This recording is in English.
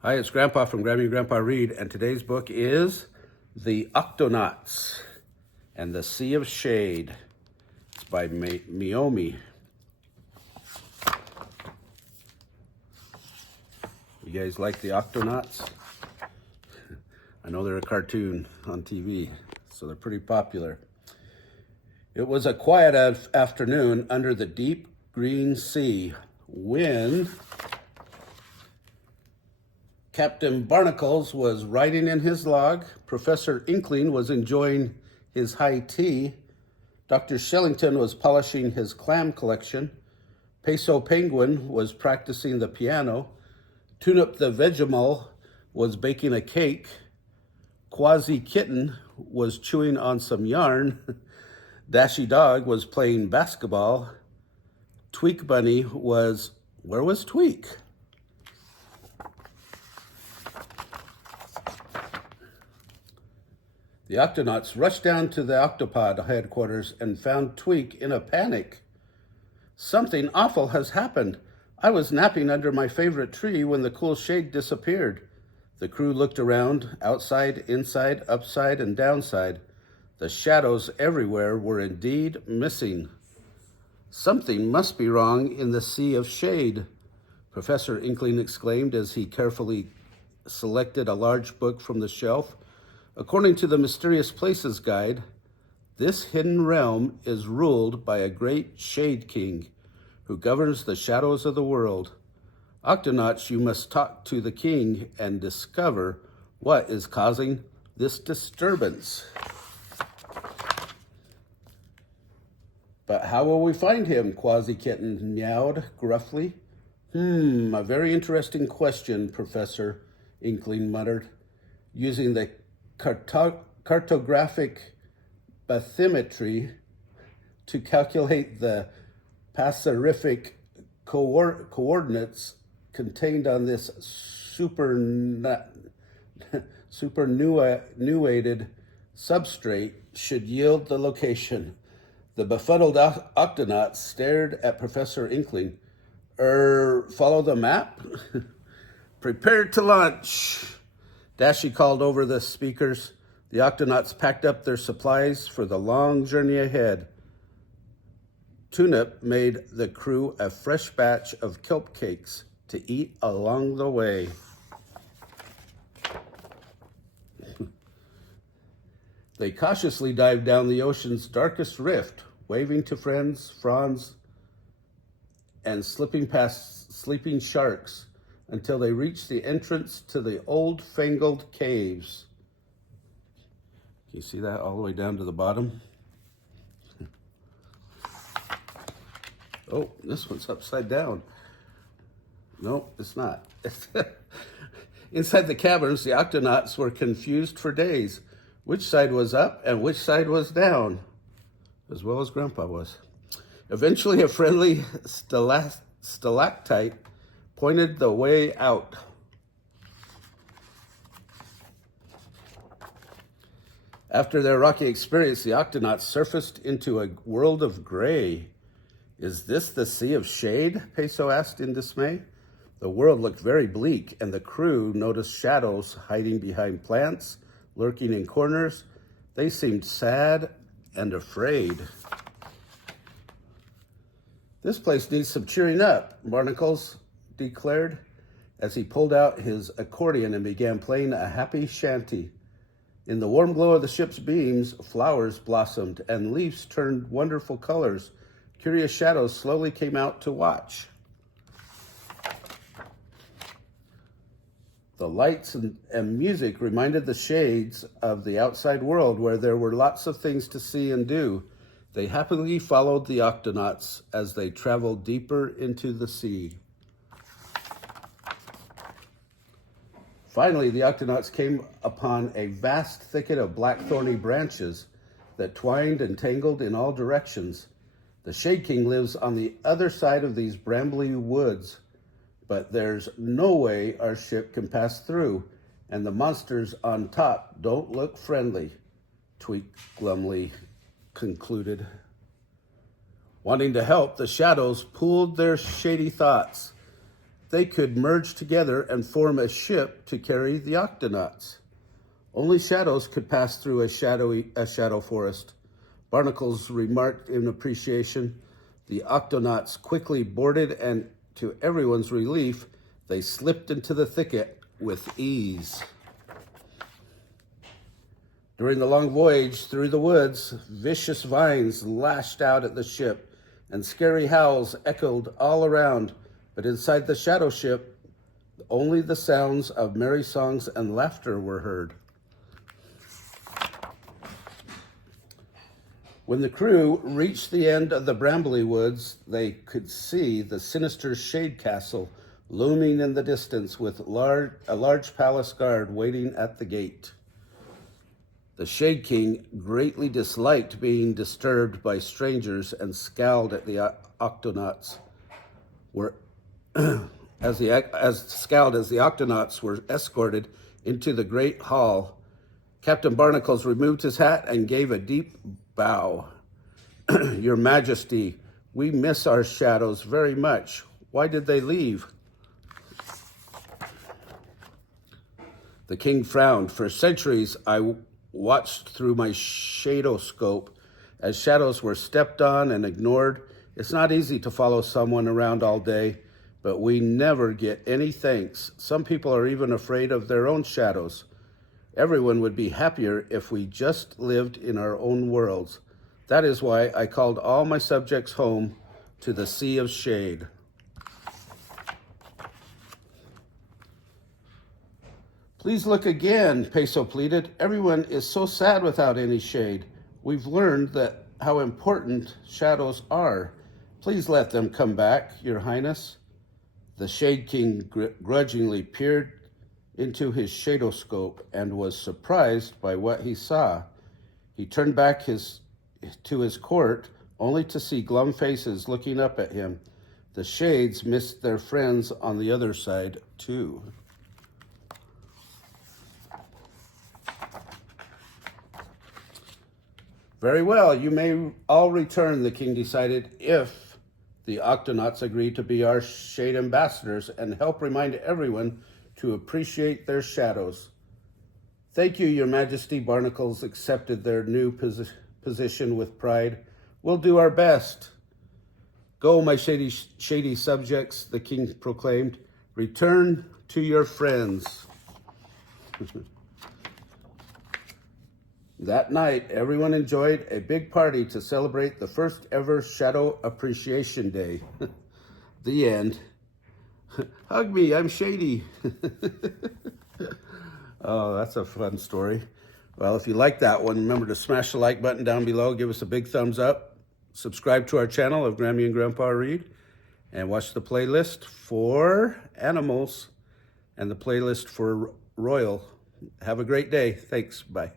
Hi, it's Grandpa from Grammy and Grandpa Read, and today's book is The Octonauts and the Sea of Shade. It's by Meomi. You guys like the Octonauts? I know they're a cartoon on TV, so they're pretty popular. It was a quiet afternoon under the deep green sea when Captain Barnacles was writing in his log, Professor Inkling was enjoying his high tea, Dr. Shellington was polishing his clam collection, Peso Penguin was practicing the piano, Tunip the Vegemale was baking a cake, Quasi Kitten was chewing on some yarn, Dashy Dog was playing basketball, Tweak Bunny was... Where was Tweak? The Octonauts rushed down to the Octopod headquarters and found Tweak in a panic. Something awful has happened. I was napping under my favorite tree when the cool shade disappeared. The crew looked around, outside, inside, upside, and downside. The shadows everywhere were indeed missing. Something must be wrong in the Sea of Shade, Professor Inkling exclaimed as he carefully selected a large book from the shelf. According to the Mysterious Places Guide, this hidden realm is ruled by a great Shade King who governs the shadows of the world. Octonauts, you must talk to the king and discover what is causing this disturbance. But how will we find him? Quasi Kitten meowed gruffly. A very interesting question, Professor Inkling muttered. Using the cartographic bathymetry to calculate the passerific coordinates contained on this superannuated substrate should yield the location. The befuddled Octonauts stared at Professor Inkling. Follow the map? Prepare to launch. Dashy called over the speakers. The Octonauts packed up their supplies for the long journey ahead. Tunip made the crew a fresh batch of kelp cakes to eat along the way. They cautiously dived down the ocean's darkest rift, waving to friends, fronds, and slipping past sleeping sharks, until they reached the entrance to the old-fangled caves. Can you see that all the way down to the bottom? Oh, this one's upside down. No, it's not. Inside the caverns, the Octonauts were confused for days. Which side was up and which side was down? As well as Grandpa was. Eventually, a friendly stalactite pointed the way out. After their rocky experience, the Octonauts surfaced into a world of gray. Is this the Sea of Shade? Peso asked in dismay. The world looked very bleak, and the crew noticed shadows hiding behind plants, lurking in corners. They seemed sad and afraid. This place needs some cheering up, Barnacles declared as he pulled out his accordion and began playing a happy shanty. In the warm glow of the ship's beams, flowers blossomed and leaves turned wonderful colors. Curious shadows slowly came out to watch. The lights and music reminded the shades of the outside world where there were lots of things to see and do. They happily followed the Octonauts as they traveled deeper into the sea. Finally, the Octonauts came upon a vast thicket of black thorny branches that twined and tangled in all directions. The Shade King lives on the other side of these brambly woods, but there's no way our ship can pass through, and the monsters on top don't look friendly, Tweak glumly concluded. Wanting to help, the shadows pooled their shady thoughts. they could merge together and form a ship to carry the Octonauts. Only shadows could pass through a shadow forest. Barnacles remarked in appreciation. The Octonauts quickly boarded, and to everyone's relief, they slipped into the thicket with ease. During the long voyage through the woods, vicious vines lashed out at the ship, and scary howls echoed all around. But inside the shadow ship, only the sounds of merry songs and laughter were heard. When the crew reached the end of the Bramble woods, they could see the sinister Shade Castle looming in the distance with a large palace guard waiting at the gate. The Shade King greatly disliked being disturbed by strangers and scowled at the Octonauts as the Octonauts were escorted into the great hall. Captain Barnacles removed his hat and gave a deep bow. Your Majesty, we miss our shadows very much. Why did they leave? The king frowned. For centuries, I watched through my shadowscope as shadows were stepped on and ignored. It's not easy to follow someone around all day, but we never get any thanks. Some people are even afraid of their own shadows. Everyone would be happier if we just lived in our own worlds. That is why I called all my subjects home to the Sea of Shade. Please look again, Peso pleaded. Everyone is so sad without any shade. We've learned that how important shadows are. Please let them come back, Your Highness. The Shade King grudgingly peered into his shadowscope and was surprised by what he saw. He turned back to his court only to see glum faces looking up at him. The shades missed their friends on the other side, too. Very well, you may all return, the king decided, if the Octonauts agree to be our shade ambassadors and help remind everyone to appreciate their shadows. Thank you, Your Majesty. Barnacles accepted their new position with pride. We'll do our best. Go, my shady subjects, the king proclaimed. Return to your friends. That night, everyone enjoyed a big party to celebrate the first ever Shadow Appreciation Day. The end. Hug me, I'm shady. Oh, that's a fun story. Well, if you like that one, remember to smash the like button down below. Give us a big thumbs up. Subscribe to our channel of Grammy and Grandpa Read. And watch the playlist for animals and the playlist for Royal. Have a great day. Thanks. Bye.